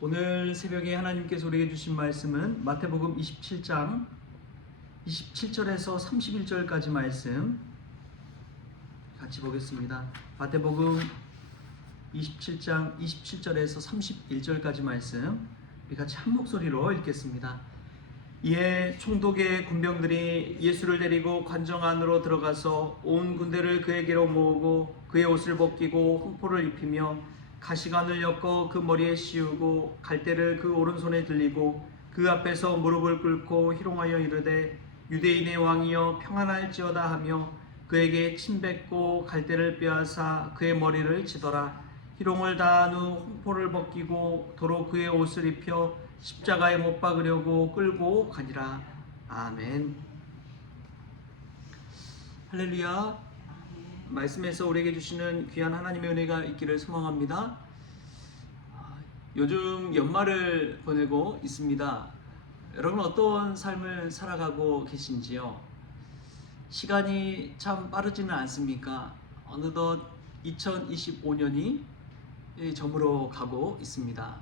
오늘 새벽에 하나님께서 우리에게 주신 말씀은 마태복음 27장 27절에서 31절까지 말씀 같이 보겠습니다. 마태복음 27장 27절에서 31절까지 말씀 우리 같이 한 목소리로 읽겠습니다. 이에 총독의 군병들이 예수를 데리고 관정 안으로 들어가서 온 군대를 그에게로 모으고 그의 옷을 벗기고 홍포를 입히며 가시관을 엮어 그 머리에 씌우고 갈대를 그 오른손에 들리고 그 앞에서 무릎을 꿇고 희롱하여 이르되 유대인의 왕이여 평안할지어다 하며 그에게 침 뱉고 갈대를 빼앗아 그의 머리를 치더라. 희롱을 다한 후 홍포를 벗기고 도로 그의 옷을 입혀 십자가에 못 박으려고 끌고 가니라. 아멘. 할렐루야. 말씀에서 우리에게 주시는 귀한 하나님의 은혜가 있기를 소망합니다. 요즘 연말을 보내고 있습니다. 여러분 어떤 삶을 살아가고 계신지요? 시간이 참 빠르지는 않습니까? 어느덧 2025년이 저물어 가고 있습니다.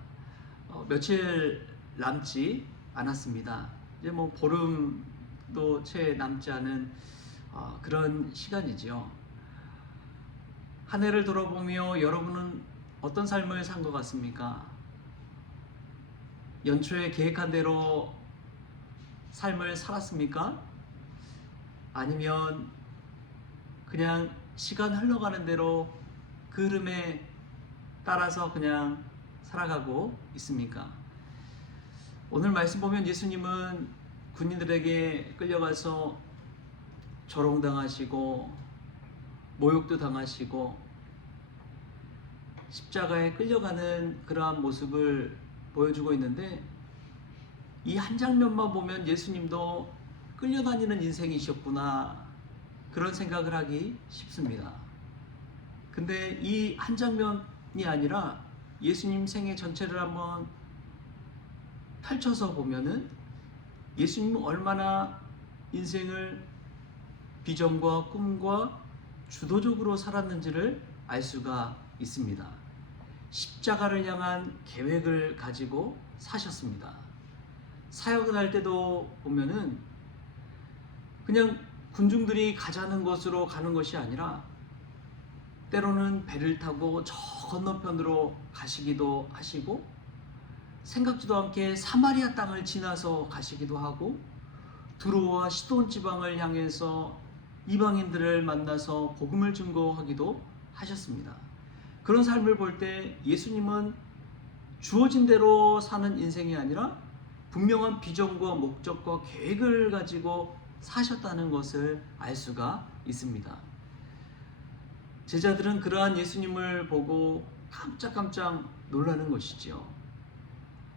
며칠 남지 않았습니다. 이제 뭐 보름도 채 남지 않은 그런 시간이지요. 한 해를 돌아보며 여러분은 어떤 삶을 산 것 같습니까? 연초에 계획한 대로 삶을 살았습니까? 아니면 그냥 시간 흘러가는 대로 그 흐름에 따라서 그냥 살아가고 있습니까? 오늘 말씀 보면 예수님은 군인들에게 끌려가서 조롱당하시고 모욕도 당하시고 십자가에 끌려가는 그러한 모습을 보여주고 있는데 이 한 장면만 보면 예수님도 끌려다니는 인생이셨구나 그런 생각을 하기 쉽습니다. 근데 이 한 장면이 아니라 예수님 생애 전체를 한번 펼쳐서 보면은 예수님은 얼마나 인생을 비전과 꿈과 주도적으로 살았는지를 알 수가 있습니다. 십자가를 향한 계획을 가지고 사셨습니다. 사역을 할 때도 보면은 그냥 군중들이 가자는 곳으로 가는 것이 아니라 때로는 배를 타고 저 건너편으로 가시기도 하시고 생각지도 않게 사마리아 땅을 지나서 가시기도 하고 두로와 시돈 지방을 향해서 이방인들을 만나서 복음을 증거하기도 하셨습니다. 그런 삶을 볼 때 예수님은 주어진 대로 사는 인생이 아니라 분명한 비전과 목적과 계획을 가지고 사셨다는 것을 알 수가 있습니다. 제자들은 그러한 예수님을 보고 깜짝깜짝 놀라는 것이지요.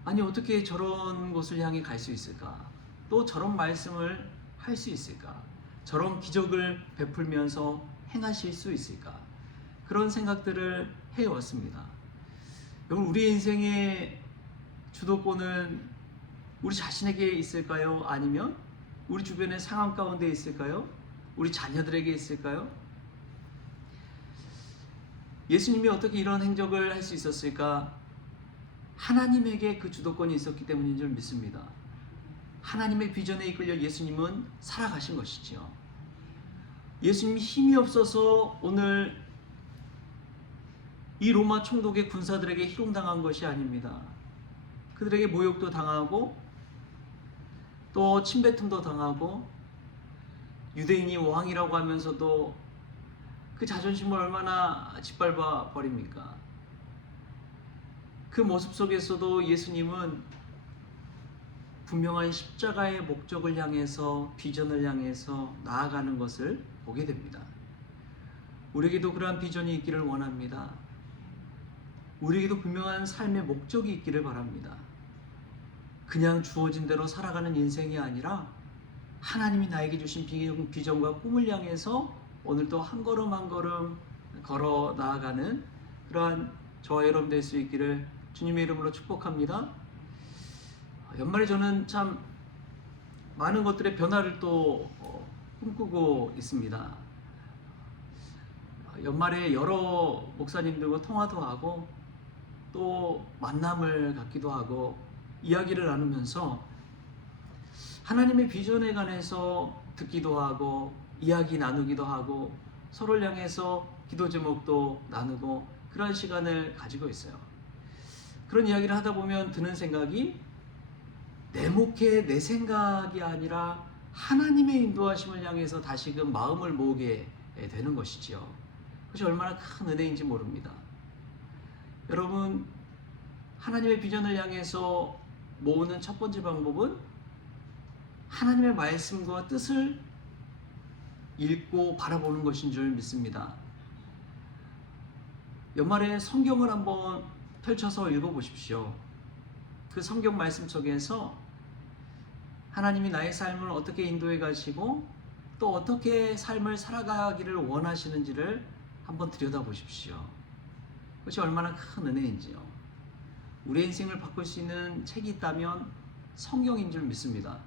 아니 어떻게 저런 곳을 향해 갈 수 있을까? 또 저런 말씀을 할 수 있을까? 저런 기적을 베풀면서 행하실 수 있을까? 그런 생각들을 해왔습니다. 여러분 우리 인생의 주도권은 우리 자신에게 있을까요? 아니면 우리 주변의 상황 가운데 있을까요? 우리 자녀들에게 있을까요? 예수님이 어떻게 이런 행적을 할 수 있었을까? 하나님에게 그 주도권이 있었기 때문인 줄 믿습니다. 하나님의 비전에 이끌려 예수님은 살아가신 것이지요. 예수님이 힘이 없어서 오늘 이 로마 총독의 군사들에게 희롱당한 것이 아닙니다. 그들에게 모욕도 당하고 또 침뱉음도 당하고 유대인이 왕이라고 하면서도 그 자존심을 얼마나 짓밟아 버립니까? 그 모습 속에서도 예수님은 분명한 십자가의 목적을 향해서 비전을 향해서 나아가는 것을 보게 됩니다. 우리에게도 그러한 비전이 있기를 원합니다. 우리에게도 분명한 삶의 목적이 있기를 바랍니다. 그냥 주어진 대로 살아가는 인생이 아니라 하나님이 나에게 주신 비전과 꿈을 향해서 오늘도 한 걸음 한 걸음 걸어 나아가는 그러한 저와 여러분 될 수 있기를 주님의 이름으로 축복합니다. 연말에 저는 참 많은 것들의 변화를 또 꿈꾸고 있습니다. 연말에 여러 목사님들과 통화도 하고 또 만남을 갖기도 하고 이야기를 나누면서 하나님의 비전에 관해서 듣기도 하고 이야기 나누기도 하고 서로를 향해서 기도 제목도 나누고 그런 시간을 가지고 있어요. 그런 이야기를 하다 보면 드는 생각이 내 목회, 내 생각이 아니라 하나님의 인도하심을 향해서 다시금 마음을 모으게 되는 것이지요. 그것이 얼마나 큰 은혜인지 모릅니다. 여러분, 하나님의 비전을 향해서 모으는 첫 번째 방법은 하나님의 말씀과 뜻을 읽고 바라보는 것인 줄 믿습니다. 연말에 성경을 한번 펼쳐서 읽어보십시오. 그 성경 말씀 속에서 하나님이 나의 삶을 어떻게 인도해 가시고 또 어떻게 삶을 살아가기를 원하시는지를 한번 들여다보십시오. 그것이 얼마나 큰 은혜인지요. 우리의 인생을 바꿀 수 있는 책이 있다면 성경인 줄 믿습니다.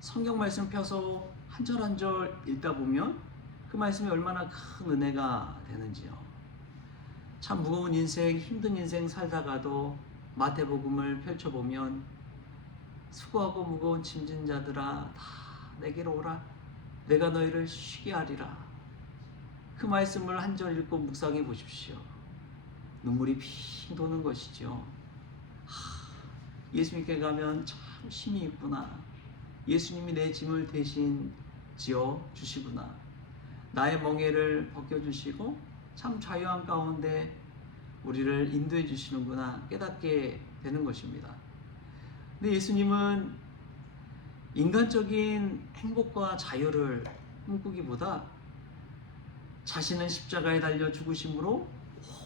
성경 말씀 펴서 한 절 한 절 읽다 보면 그 말씀이 얼마나 큰 은혜가 되는지요. 참 무거운 인생, 힘든 인생 살다가도 마태복음을 펼쳐보면 수고하고 무거운 짐진 자들아 다 내게로 오라 내가 너희를 쉬게 하리라. 그 말씀을 한 절 읽고 묵상해 보십시오. 눈물이 핑 도는 것이죠. 예수님께 가면 참 힘이 있구나. 예수님이 내 짐을 대신 지어 주시구나. 나의 멍에를 벗겨주시고 참 자유한 가운데 우리를 인도해 주시는구나 깨닫게 되는 것입니다. 근데 예수님은 인간적인 행복과 자유를 꿈꾸기보다 자신은 십자가에 달려 죽으심으로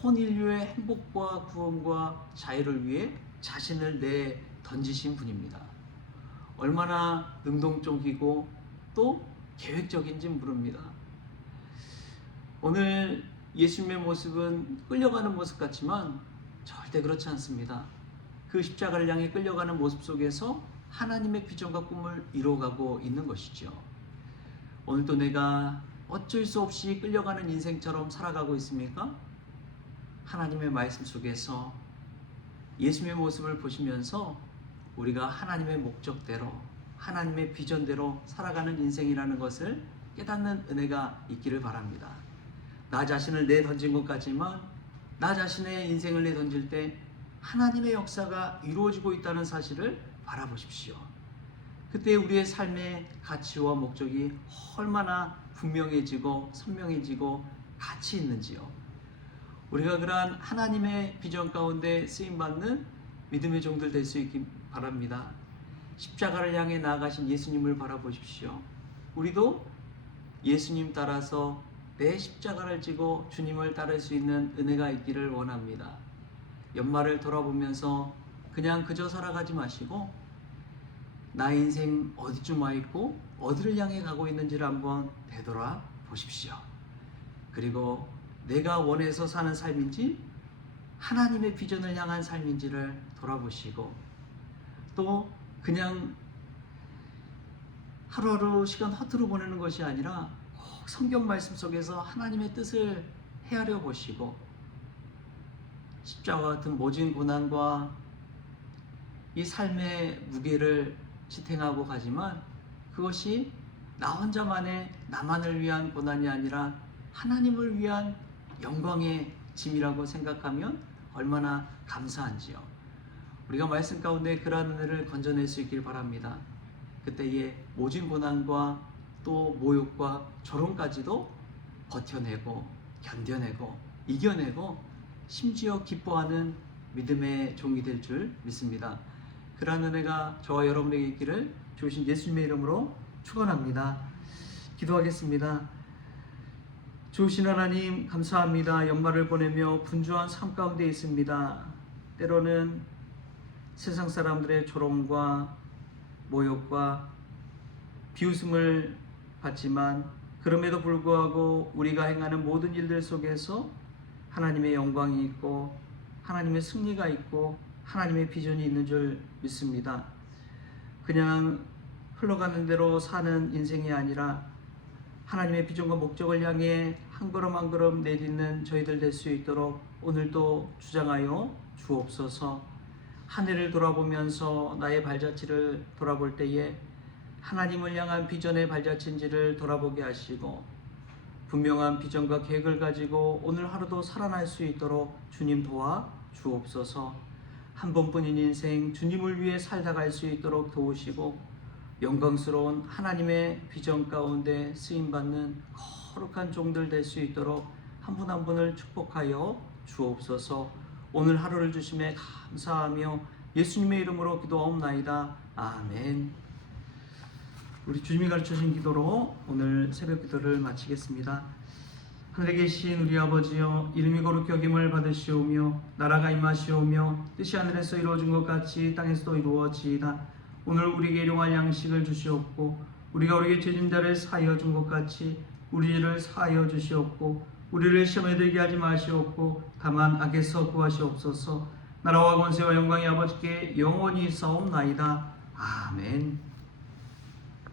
온 인류의 행복과 구원과 자유를 위해 자신을 내 던지신 분입니다. 얼마나 능동적이고 또 계획적인지 모릅니다. 오늘 예수님의 모습은 끌려가는 모습 같지만 절대 그렇지 않습니다. 그 십자가를 향해 끌려가는 모습 속에서 하나님의 비전과 꿈을 이루어가고 있는 것이죠. 오늘도 내가 어쩔 수 없이 끌려가는 인생처럼 살아가고 있습니까? 하나님의 말씀 속에서 예수님의 모습을 보시면서 우리가 하나님의 목적대로 하나님의 비전대로 살아가는 인생이라는 것을 깨닫는 은혜가 있기를 바랍니다. 나 자신을 내던진 것 같지만 나 자신의 인생을 내던질 때 하나님의 역사가 이루어지고 있다는 사실을 바라보십시오. 그때 우리의 삶의 가치와 목적이 얼마나 분명해지고 선명해지고 가치 있는지요. 우리가 그러한 하나님의 비전 가운데 쓰임받는 믿음의 종들 될 수 있기 바랍니다. 십자가를 향해 나아가신 예수님을 바라보십시오. 우리도 예수님 따라서 내 십자가를 지고 주님을 따를 수 있는 은혜가 있기를 원합니다. 연말을 돌아보면서 그냥 그저 살아가지 마시고 나의 인생 어디쯤 와 있고 어디를 향해 가고 있는지를 한번 되돌아 보십시오. 그리고 내가 원해서 사는 삶인지 하나님의 비전을 향한 삶인지를 돌아보시고 또 그냥 하루하루 시간 허투루 보내는 것이 아니라 꼭 성경 말씀 속에서 하나님의 뜻을 헤아려 보시고 십자가 같은 모진 고난과 이 삶의 무게를 지탱하고 가지만 그것이 나 혼자만의 나만을 위한 고난이 아니라 하나님을 위한 영광의 짐이라고 생각하면 얼마나 감사한지요. 우리가 말씀 가운데 그러한 은혜를 건져낼 수 있길 바랍니다. 그때의 모진 고난과 또 모욕과 조롱까지도 버텨내고 견뎌내고 이겨내고 심지어 기뻐하는 믿음의 종이 될 줄 믿습니다. 그러한 은혜가 저와 여러분에게 있기를 주신 예수님의 이름으로 축원합니다. 기도하겠습니다. 주신 하나님 감사합니다. 연말을 보내며 분주한 삶 가운데 있습니다. 때로는 세상 사람들의 조롱과 모욕과 비웃음을 받지만 그럼에도 불구하고 우리가 행하는 모든 일들 속에서 하나님의 영광이 있고 하나님의 승리가 있고 하나님의 비전이 있는 줄 믿습니다. 그냥 흘러가는 대로 사는 인생이 아니라 하나님의 비전과 목적을 향해 한 걸음 한 걸음 내딛는 저희들 될 수 있도록 오늘도 주장하여 주옵소서. 한 해를 돌아보면서 나의 발자취를 돌아볼 때에 하나님을 향한 비전의 발자취인지를 돌아보게 하시고 분명한 비전과 계획을 가지고 오늘 하루도 살아날 수 있도록 주님 도와 주옵소서. 한 번뿐인 인생 주님을 위해 살다 갈 수 있도록 도우시고 영광스러운 하나님의 비전 가운데 쓰임받는 거룩한 종들 될 수 있도록 한 분 한 분을 축복하여 주옵소서. 오늘 하루를 주심에 감사하며 예수님의 이름으로 기도하옵나이다. 아멘. 우리 주님이 가르쳐주신 기도로 오늘 새벽 기도를 마치겠습니다. 하늘에 계신 우리 아버지여, 이름이 거룩히 여김을 받으시오며 나라가 임하시오며 뜻이 하늘에서 이루어진 것 같이 땅에서도 이루어지이다. 오늘 우리에게 일용할 양식을 주시옵고 우리가 우리에게 죄진 자를 사하여 준 것 같이 우리 죄를 사하여 주시옵고 우리를 시험에 들게 하지 마시옵고 다만 악에서 구하시옵소서. 나라와 권세와 영광이 아버지께 영원히 있사옵나이다. 아멘.